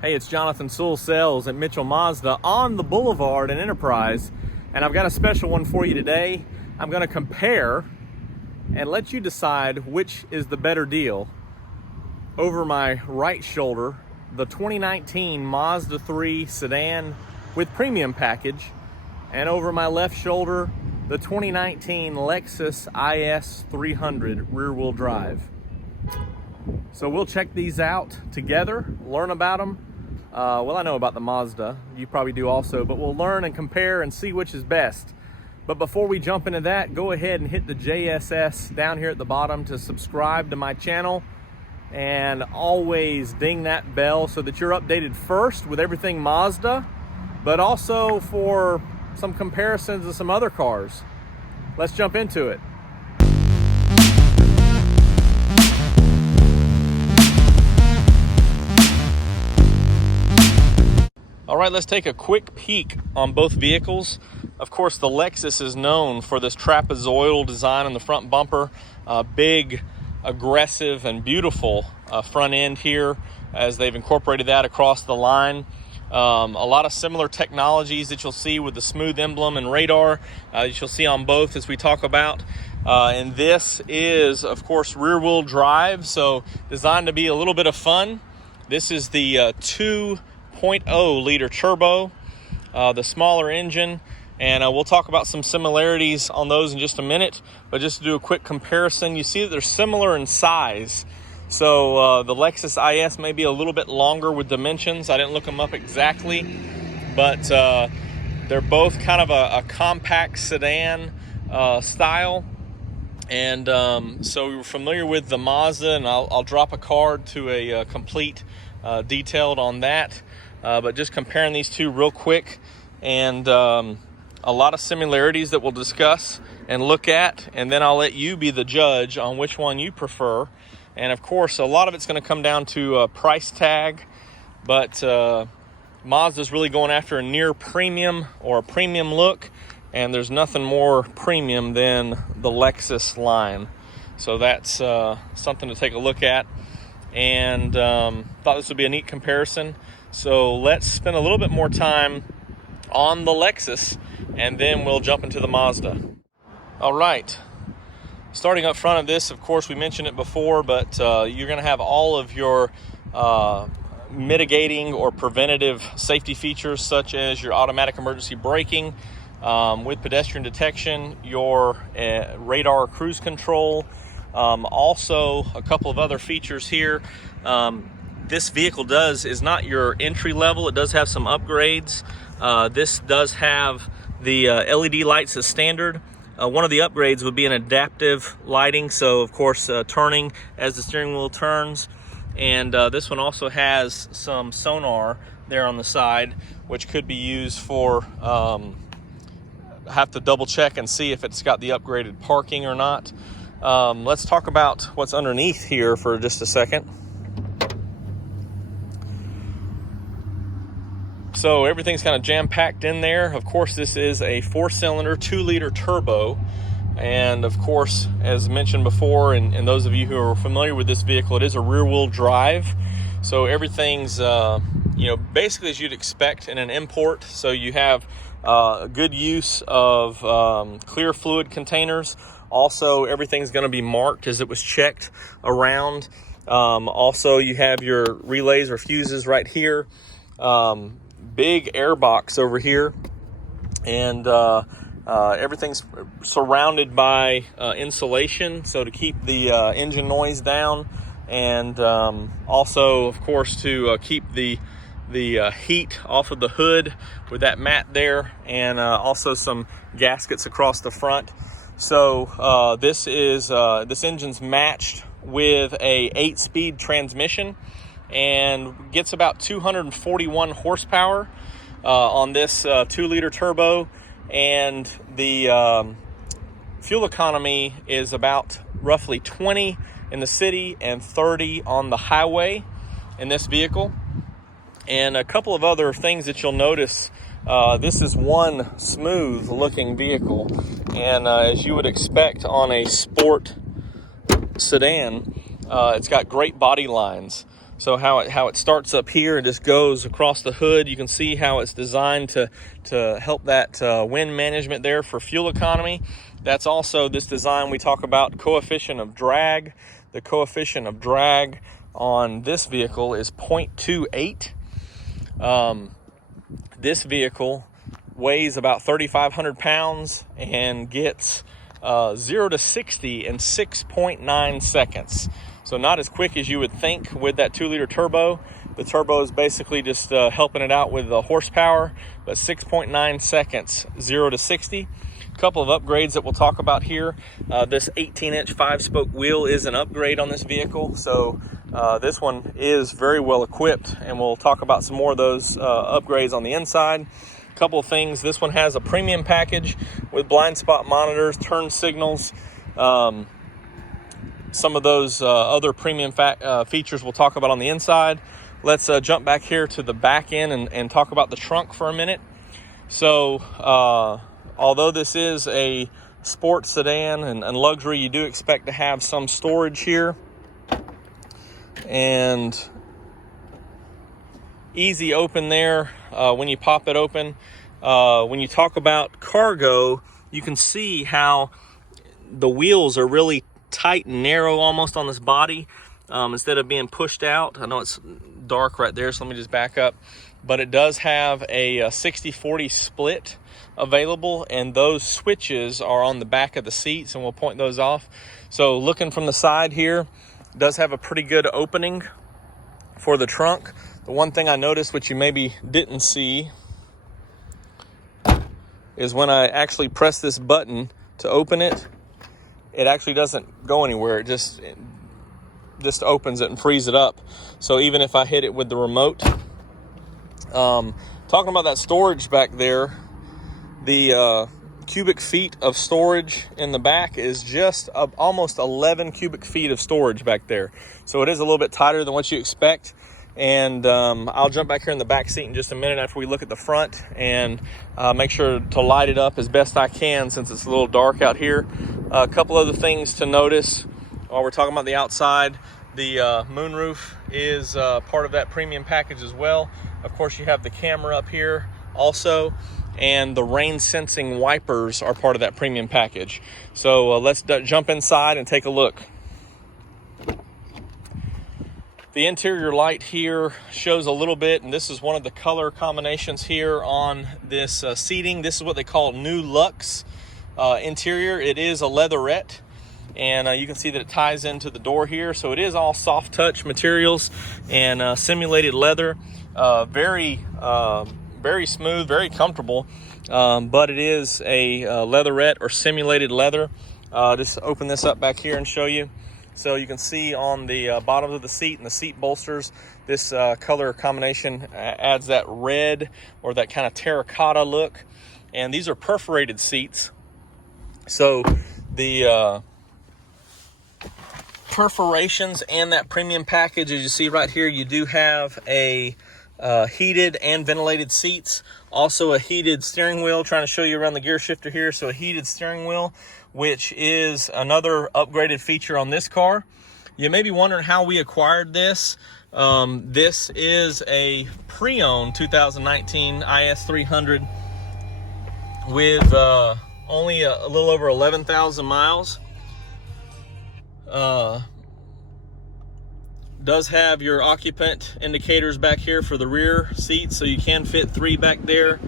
Hey, it's Jonathan Sewell at Mitchell Mazda on the Boulevard in Enterprise, and I've got a special one for you today. I'm going to compare and let you decide which is the better deal. Over my right shoulder, the 2019 Mazda 3 Sedan with premium package, and over my left shoulder, the 2019 Lexus IS 300 rear-wheel drive. So we'll check these out together, learn about them. Well, I know about the Mazda, you probably do also, but we'll learn and compare and see which is best. But before we jump into that, go ahead and hit the JSS down here at the bottom to subscribe to my channel, and always ding that bell so that you're updated first with everything Mazda, but also for some comparisons of some other cars. Let's jump into it. All right, let's take a quick peek on both vehicles. Of course, the Lexus is known for this trapezoidal design on the front bumper, big, aggressive, and beautiful front end here as they've incorporated that across the line. A lot of similar technologies that you'll see with the smooth emblem and radar that you'll see on both as we talk about. And this is, of course, rear-wheel drive, so designed to be a little bit of fun. This is the 2.0 liter turbo, the smaller engine, and we'll talk about some similarities on those in just a minute. But just to do a quick comparison, you see that they're similar in size. So the Lexus IS may be a little bit longer with dimensions. I didn't look them up exactly, but they're both kind of a compact sedan style. And so you're familiar with the Mazda, and I'll drop a card to a complete detailed on that. But just comparing these two real quick, and a lot of similarities that we'll discuss and look at, and then I'll let you be the judge on which one you prefer. And of course, a lot of it's going to come down to a price tag, but Mazda's really going after a near premium or a premium look, and there's nothing more premium than the Lexus line. So that's something to take a look at, and thought this would be a neat comparison. So let's spend a little bit more time on the Lexus, and then we'll jump into the Mazda. All right. Starting up front of this, of course, we mentioned it before, but you're going to have all of your mitigating or preventative safety features, such as your automatic emergency braking with pedestrian detection, your radar cruise control, also a couple of other features here. This vehicle is not your entry level. It does have some upgrades. This does have the LED lights as standard. One of the upgrades would be an adaptive lighting, so of course turning as the steering wheel turns. And this one also has some sonar there on the side, which could be used for, have to double check and see if it's got the upgraded parking or not. Let's talk about what's underneath here for just a second. So everything's kind of jam-packed in there. Of course, this is a 4-cylinder, 2-liter turbo. And of course, as mentioned before, and those of you who are familiar with this vehicle, it is a rear-wheel drive. So everything's, basically as you'd expect in an import. So you have good use of clear fluid containers. Also, everything's going to be marked as it was checked around. Also, you have your relays or fuses right here. Big air box over here, and everything's surrounded by insulation, so to keep the engine noise down, and also, of course, to keep the heat off of the hood with that mat there, and also some gaskets across the front. So this engine's matched with a 8-speed transmission, and gets about 241 horsepower on this 2-liter turbo, and the fuel economy is about roughly 20 in the city and 30 on the highway in this vehicle. And a couple of other things that you'll notice, this is one smooth looking vehicle, and as you would expect on a sport sedan, it's got great body lines. So how it starts up here and just goes across the hood. You can see how it's designed to help that wind management there for fuel economy. That's also this design we talk about coefficient of drag. The coefficient of drag on this vehicle is 0.28. This vehicle weighs about 3,500 pounds and gets 0 to 60 in 6.9 seconds. So not as quick as you would think with that 2-liter turbo. The turbo is basically just helping it out with the horsepower, but 6.9 seconds, 0 to 60. A couple of upgrades that we'll talk about here. This 18-inch 5-spoke wheel is an upgrade on this vehicle. So this one is very well equipped, and we'll talk about some more of those upgrades on the inside. A couple of things. This one has a premium package with blind spot monitors, turn signals, some of those other premium features we'll talk about on the inside. Let's jump back here to the back end and talk about the trunk for a minute. So although this is a sports sedan and luxury, you do expect to have some storage here. And easy open there when you pop it open. When you talk about cargo, you can see how the wheels are really tight and narrow almost on this body, instead of being pushed out. I know it's dark right there, so let me just back up. But it does have a 60-40 split available, and those switches are on the back of the seats, and we'll point those off. So looking from the side here, it does have a pretty good opening for the trunk. The one thing I noticed, which you maybe didn't see, is when I actually press this button to open it, it actually doesn't go anywhere. It just opens it and frees it up. So even if I hit it with the remote, talking about that storage back there, the cubic feet of storage in the back is just almost 11 cubic feet of storage back there. So it is a little bit tighter than what you expect. And I'll jump back here in the back seat in just a minute after we look at the front and make sure to light it up as best I can since it's a little dark out here. A couple other things to notice while we're talking about the outside. The moonroof is part of that premium package as well. Of course, you have the camera up here also, and the rain sensing wipers are part of that premium package. So let's jump inside and take a look. The interior light here shows a little bit, and this is one of the color combinations here on this seating. This is what they call New Luxe interior. It is a leatherette, and you can see that it ties into the door here. So it is all soft touch materials and simulated leather. Very smooth, very comfortable, but it is a leatherette or simulated leather. Just open this up back here and show you. So you can see on the bottom of the seat and the seat bolsters, this color combination adds that red or that kind of terracotta look. And these are perforated seats. So the perforations and that premium package, as you see right here, you do have a heated and ventilated seats. Also a heated steering wheel, trying to show you around the gear shifter here. So a heated steering wheel, which is another upgraded feature on this car. You may be wondering how we acquired this. This is a pre-owned 2019 IS 300 with only a little over 11,000 miles. Does have your occupant indicators back here for the rear seats, so you can fit 3 back there.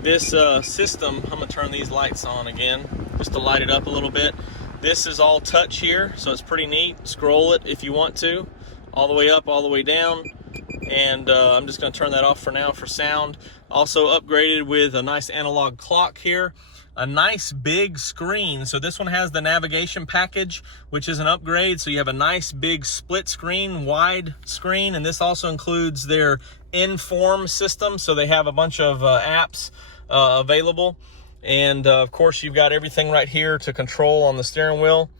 This system, I'm gonna turn these lights on again just to light it up a little bit. This is all touch here, so it's pretty neat. Scroll it if you want to, all the way up, all the way down. And I'm just gonna turn that off for now for sound. Also upgraded with a nice analog clock here. A nice big screen. So this one has the navigation package, which is an upgrade. So you have a nice big split screen, wide screen, and this also includes their Inform system. So they have a bunch of apps available. And of course, you've got everything right here to control on the steering wheel.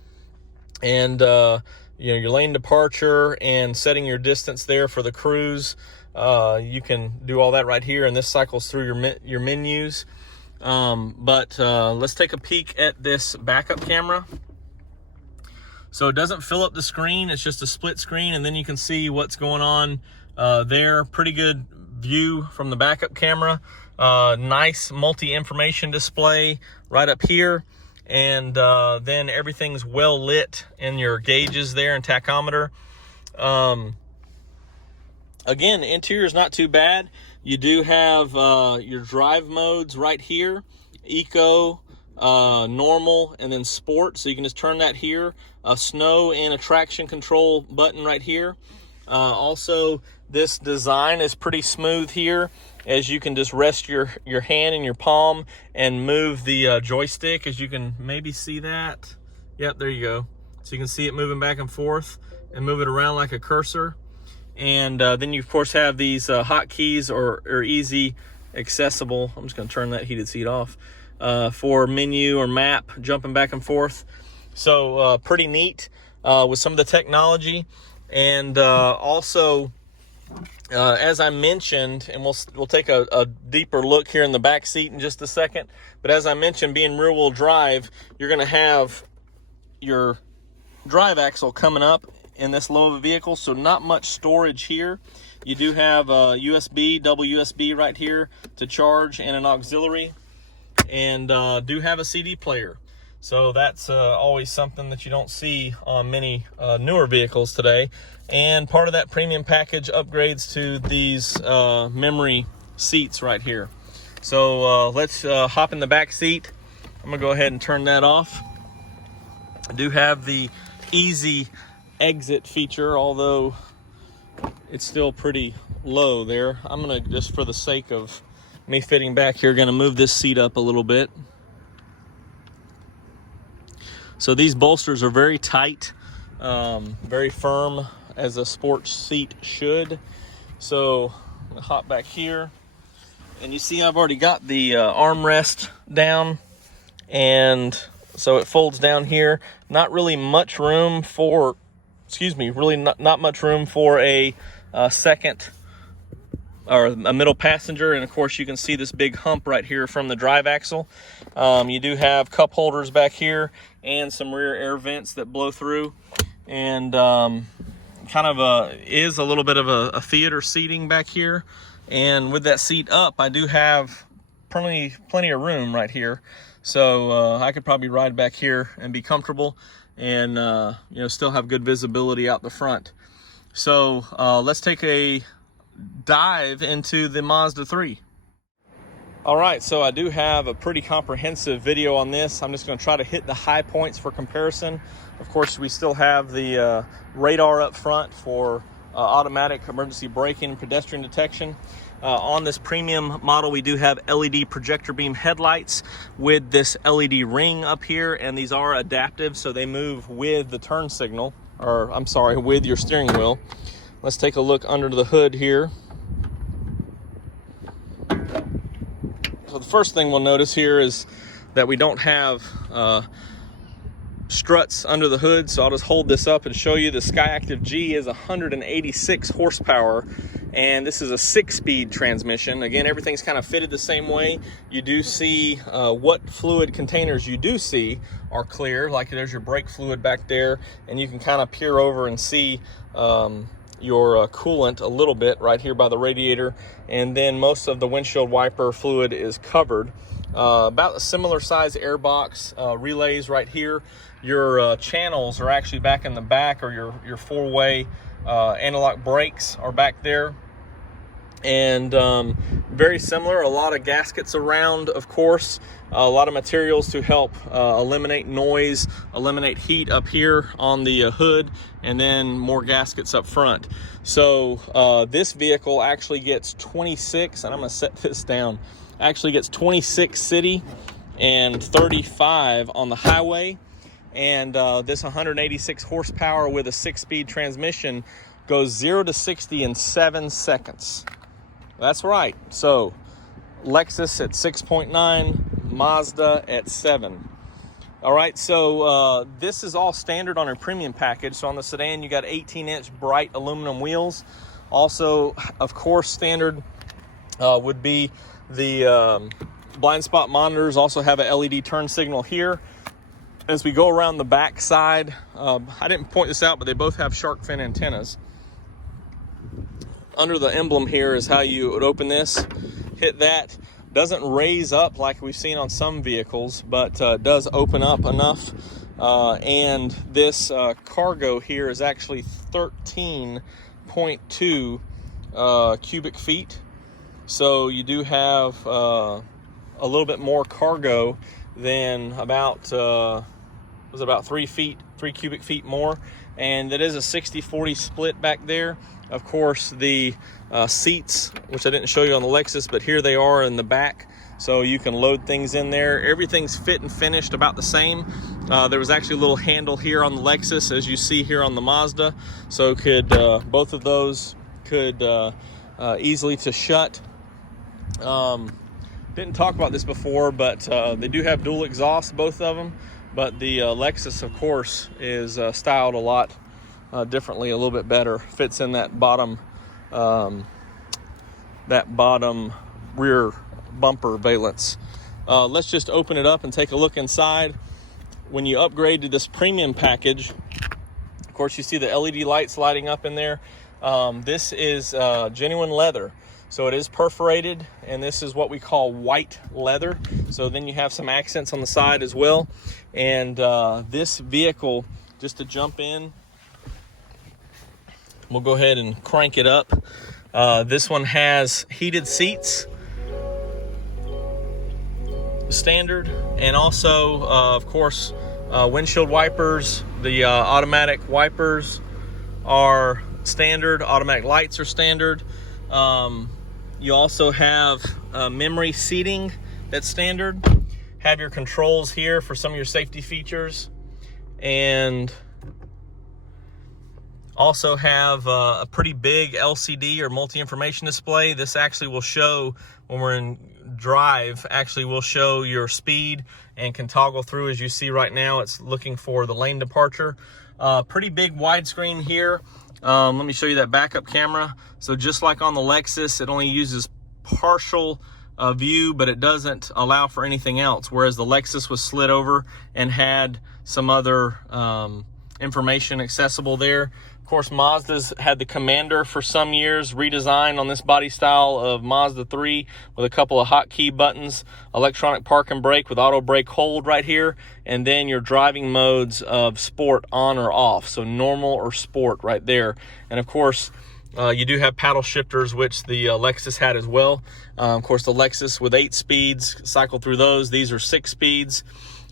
And you know, your lane departure and setting your distance there for the cruise. You can do all that right here, and this cycles through your menus. Let's take a peek at this backup camera. So it doesn't fill up the screen, it's just a split screen, and then you can see what's going on there. Pretty good view from the backup camera. Nice multi-information display right up here. And then everything's well lit in your gauges there and tachometer. Again, the interior is not too bad. You do have your drive modes right here: eco, normal, and then sport. So you can just turn that here. A snow and a traction control button right here. Also, this design is pretty smooth here, as you can just rest your hand in your palm and move the joystick, as you can maybe see that. Yep, there you go. So you can see it moving back and forth and move it around like a cursor. And then you of course have these hotkeys or easy accessible. I'm just going to turn that heated seat off for menu or map, jumping back and forth. So pretty neat with some of the technology. And also, as I mentioned, and we'll take a deeper look here in the back seat in just a second, but as I mentioned, being rear wheel drive, you're going to have your drive axle coming up in this low of a vehicle, so not much storage here. You do have a USB, double USB right here to charge, and an auxiliary, and do have a CD player. So that's always something that you don't see on many newer vehicles today. And part of that premium package upgrades to these memory seats right here. So let's hop in the back seat. I'm gonna go ahead and turn that off. I do have the easy exit feature, although it's still pretty low there. I'm gonna, just for the sake of me fitting back here, gonna move this seat up a little bit. So these bolsters are very tight, very firm, as a sports seat should. So I'm gonna hop back here, and you see I've already got the armrest down, and so it folds down here. Not really much room for, really not much room for a second or a middle passenger. And of course you can see this big hump right here from the drive axle. You do have cup holders back here and some rear air vents that blow through, and kind of is a little bit of a theater seating back here. And with that seat up, I do have plenty of room right here, so I could probably ride back here and be comfortable, and you know, still have good visibility out the front. So let's take a dive into the Mazda 3. All right, so I do have a pretty comprehensive video on this. I'm just going to try to hit the high points for comparison. Of course, we still have the radar up front for automatic emergency braking and pedestrian detection. On this premium model, we do have LED projector beam headlights with this LED ring up here, and these are adaptive, so they move with the turn signal, or I'm sorry, with your steering wheel. Let's take a look under the hood here. So the first thing we'll notice here is that we don't have struts under the hood, so I'll just hold this up and show you. The Skyactiv G is 186 horsepower, and this is a 6-speed transmission. Again, everything's kind of fitted the same way. You do see what fluid containers you do see are clear, like there's your brake fluid back there, and you can kind of peer over and see your coolant a little bit right here by the radiator, and then most of the windshield wiper fluid is covered. About a similar size air box, relays right here. Your channels are actually back in the back, or your four-way analog brakes are back there. And very similar, a lot of gaskets around, of course, a lot of materials to help eliminate noise, eliminate heat up here on the hood, and then more gaskets up front. So this vehicle actually gets 26, and I'm gonna set this down, actually gets 26 city and 35 on the highway. And this 186 horsepower with a 6-speed transmission goes 0 to 60 in 7 seconds. That's right. So Lexus at 6.9, Mazda at 7. All right, so this is all standard on our premium package. So on the sedan, you got 18-inch bright aluminum wheels. Also, of course, standard would be the blind spot monitors. Also have a LED turn signal here. As we go around the back side, I didn't point this out, but they both have shark fin antennas. Under the emblem here is how you would open this. Hit that. Doesn't raise up like we've seen on some vehicles, but does open up enough. And this cargo here is actually 13.2 cubic feet. So you do have a little bit more cargo than about, about 3 cubic feet more. And that is a 60-40 split back there. Of course, the seats, which I didn't show you on the Lexus, but here they are in the back. So you can load things in there. Everything's fit and finished about the same. There was actually a little handle here on the Lexus, as you see here on the Mazda. So could both of those could easily to shut. Didn't talk about this before, but they do have dual exhaust, both of them. But the Lexus, of course, is styled a lot differently, a little bit better. Fits in that bottom rear bumper valence. Let's just open it up and take a look inside. When you upgrade to this premium package, of course, you see the LED lights lighting up in there. This is genuine leather. So it is perforated, and this is what we call white leather. So then you have some accents on the side as well. And this vehicle, just to jump in, we'll go ahead and crank it up. This one has heated seats, standard, and also, of course, windshield wipers. The automatic wipers are standard. Automatic lights are standard. You also have memory seating that's standard. Have your controls here for some of your safety features, and also have a pretty big LCD or multi-information display. This actually will show, when we're in drive, actually will show your speed and can toggle through. As you see right now, it's looking for the lane departure. Pretty big widescreen here. Let me show you that backup camera. So just like on the Lexus, it only uses partial view, but it doesn't allow for anything else, whereas the Lexus was slid over and had some other information accessible there. Of course, Mazda's had the Commander for some years, redesigned on this body style of Mazda3 with a couple of hotkey buttons, electronic park and brake with auto brake hold right here, and then your driving modes of sport on or off, so normal or sport right there. And of course, you do have paddle shifters, which the Lexus had as well. Of course, the Lexus with 8 speeds, cycle through those. These are 6 speeds.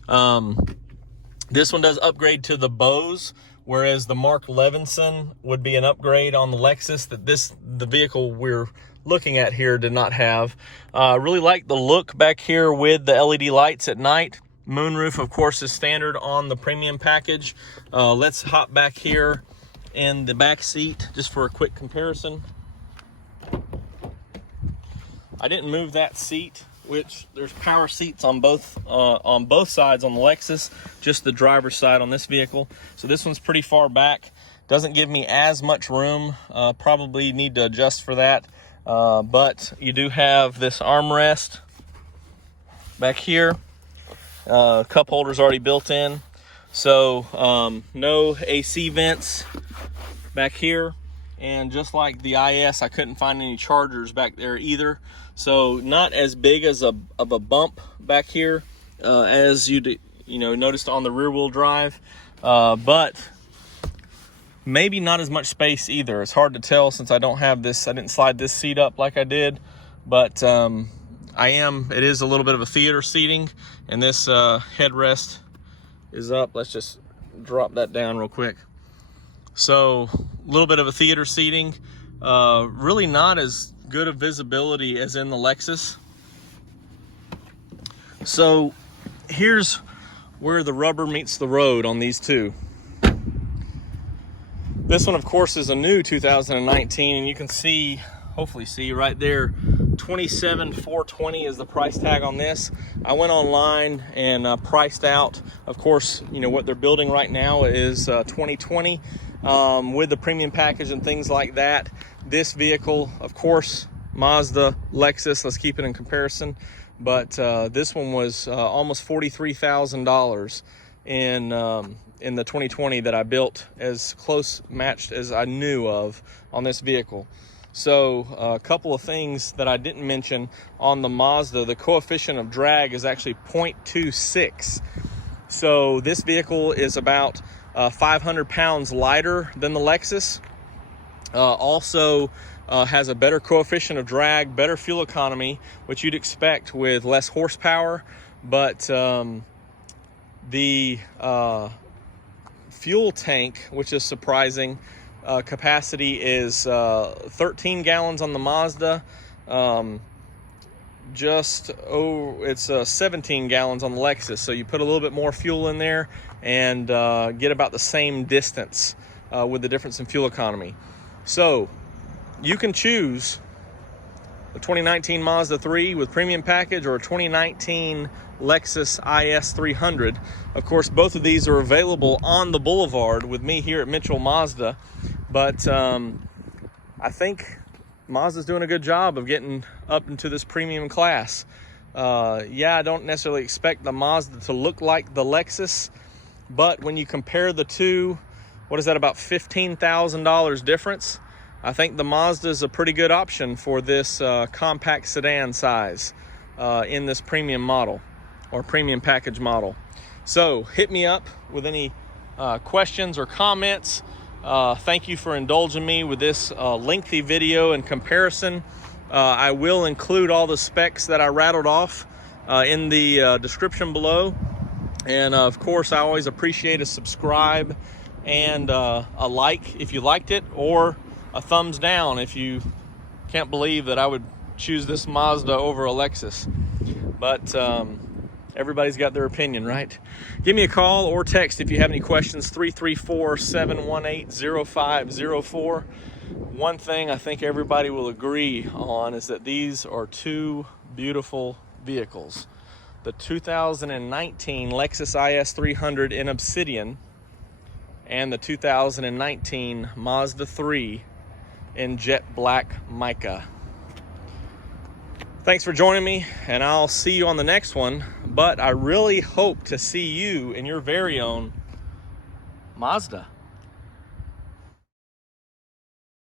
This one does upgrade to the Bose, whereas the Mark Levinson would be an upgrade on the Lexus that the vehicle we're looking at here did not have. Really like the look back here with the LED lights at night. Moonroof, of course, is standard on the premium package. Let's hop back here in the back seat just for a quick comparison. I didn't move that seat, which there's power seats on both sides on the Lexus, just the driver's side on this vehicle. So this one's pretty far back. Doesn't give me as much room. Probably need to adjust for that. But you do have this armrest back here. Cup holders already built in. So no AC vents back here. And just like the IS, I couldn't find any chargers back there either. So not as big as of a bump back here as you noticed on the rear wheel drive, but maybe not as much space either. It's hard to tell since I don't have this. I didn't slide this seat up like I did, but it is a little bit of a theater seating, and this headrest is up. Let's just drop that down real quick. So a little bit of a theater seating, really not as good of visibility as in the Lexus. So here's where the rubber meets the road on these two. This one, of course, is a new 2019, and you can see, hopefully see right there, $27,420 is the price tag on this. I went online and priced out, of course, what they're building right now is 2020 with the premium package and things like that. This vehicle, of course, Mazda, Lexus, let's keep it in comparison, but this one was almost $43,000 in the 2020 that I built, as close matched as I knew of on this vehicle. So a couple of things that I didn't mention on the Mazda: the coefficient of drag is actually 0.26. So this vehicle is about 500 pounds lighter than the Lexus. Also has a better coefficient of drag, better fuel economy, which you'd expect with less horsepower. But the fuel tank, which is surprising, capacity is 13 gallons on the Mazda. It's 17 gallons on the Lexus. So you put a little bit more fuel in there and get about the same distance with the difference in fuel economy. So you can choose a 2019 Mazda 3 with premium package or a 2019 Lexus IS 300. Of course, both of these are available on the boulevard with me here at Mitchell Mazda. But I think Mazda's doing a good job of getting up into this premium class. Yeah, I don't necessarily expect the Mazda to look like the Lexus, but when you compare the two, what is that, about $15,000 difference? I think the Mazda is a pretty good option for this compact sedan size in this premium model or premium package model. So hit me up with any questions or comments. Thank you for indulging me with this lengthy video and comparison. I will include all the specs that I rattled off in the description below. And of course, I always appreciate a subscribe and a like if you liked it, or a thumbs down if you can't believe that I would choose this Mazda over a Lexus. But everybody's got their opinion, right? Give me a call or text if you have any questions, 334-718-0504. One thing I think everybody will agree on is that these are two beautiful vehicles. The 2019 Lexus IS 300 in Obsidian and the 2019 Mazda 3 in jet black mica. Thanks for joining me, and I'll see you on the next one. But I really hope to see you in your very own Mazda.